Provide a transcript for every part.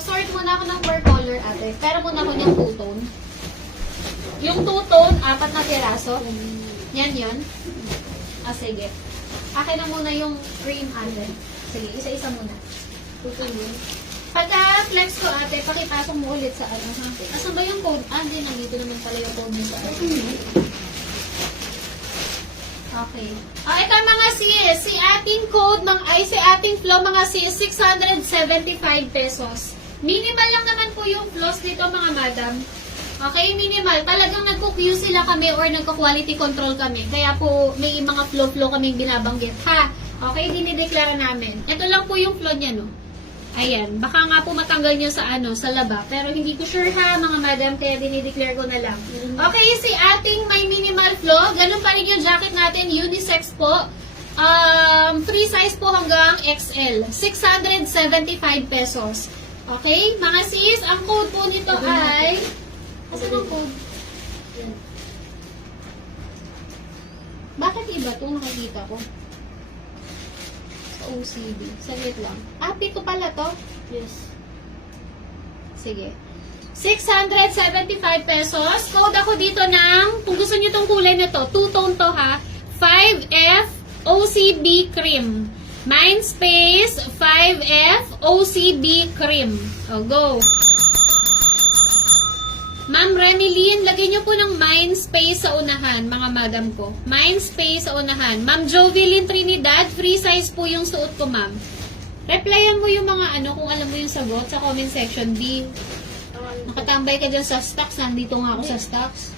Sort muna ako ng per color, ate. Pero muna ako yung two-tone. Yung two-tone, 4 na piraso. Yan yun. Sige. Akin na muna yung cream, ate. Sige, isa-isa muna. Two-tone yun. Pagka flex ko, ate, pakipasok mo ulit sa ano, ha? Asan ba yung code? Hindi, nandito naman pala yung code mo sa ano. Okay. Ito mga sis, si ating code, si ating flow mga sis, 675 pesos. Minimal lang naman po yung flows dito mga madam. Okay, minimal. Talagang nagko-queue sila kami or nagko-quality control kami. Kaya po may mga flow kaming binabanggit. Ha? Okay, dinideklara namin. Ito lang po yung flow niya, no? Ayan. Baka nga po matanggal nyo sa sa laba. Pero hindi ko sure ha, mga madam. Kaya dinideclare ko na lang. Okay, si ating may minimal flow. Ganun pa rin yung jacket natin. Unisex po. Free size po hanggang XL. 675 pesos. Okay, mga sis, ang code po nito ay... Asan ang code? Bakit iba ito? Nakikita ko. Sa OCD. Saglit lang. Pito pala to? Yes. Sige. 675 pesos. Code ako dito ng, kung gusto nyo itong kulay na to, two-tone to ha. 5F OCB Cream. Mindspace 5F OCB Cream. Go. Ma'am Remilyn, lagay nyo po ng Mindspace sa unahan, mga madam ko. Mindspace sa unahan. Ma'am Jovelyn Trinidad, free size po yung suot ko, ma'am. Replyan mo yung mga kung alam mo yung sagot sa comment section B. Nakatambay ka dyan sa stocks. Nandito nga ako sa stocks.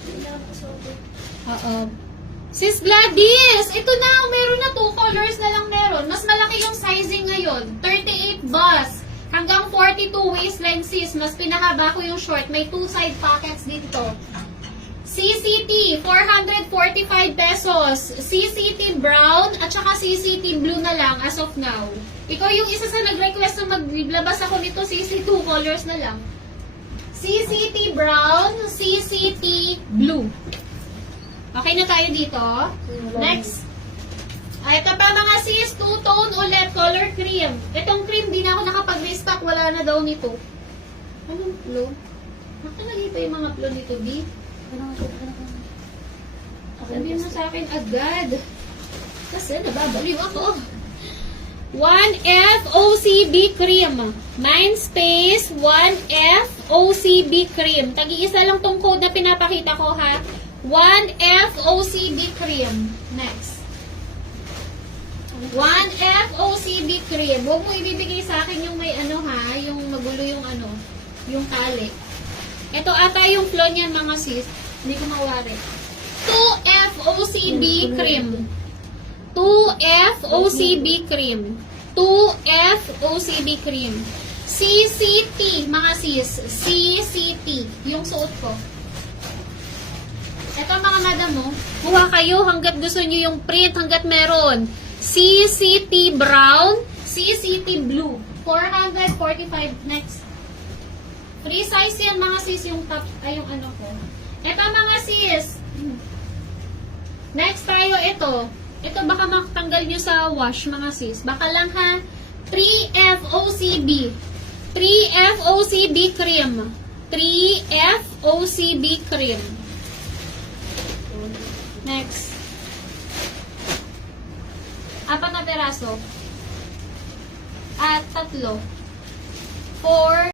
Sis Gladys, ito na, meron na 2 colors na lang meron. Mas malaki yung sizing ngayon. 38 bust. Hanggang 42 waistline sis. Mas pinahaba ko yung short. May 2 side pockets dito. CCT, 445 pesos. CCT brown at saka CCT blue na lang as of now. Ikaw yung isa sa nag-request na maglabas ako nito, CC2 colors na lang. CCT brown, CCT blue. Okay na tayo dito. Next. Ito pa mga sis, two-tone ulit, color cream. Itong cream, di na ako nakapag-restock. Wala na daw nito. Anong flow? Nakalagay pa yung mga flow nito, B? Sabihin mo sa akin agad. Kasi nababaliw ako. 1F OCB cream. Mindspace 1F OCB cream. Tag-iisa lang tong code na pinapakita ko ha. 1F OCB cream. Next. 1F OCB cream. Huwag mo ibibigay sa akin yung may yung magulo yung yung tali. Ito ata yung flow niyan mga sis. Hindi ko mawari. 2F OCB cream. 2F OCB cream. 2F OCB cream. CCT mga sis. CCT. Yung suot ko. Ito mga madam mo, kuha kayo hanggat gusto nyo yung print, hanggat meron. CCT brown, CCT blue. 445 next. Free size yan mga sis yung top, yung ko. Ito mga sis. Next tayo ito. Ito baka makatanggal nyo sa wash mga sis. Baka lang ha. 3F OCB. 3F OCB cream. 3F OCB cream. Next. 4 na peraso. 3. 4.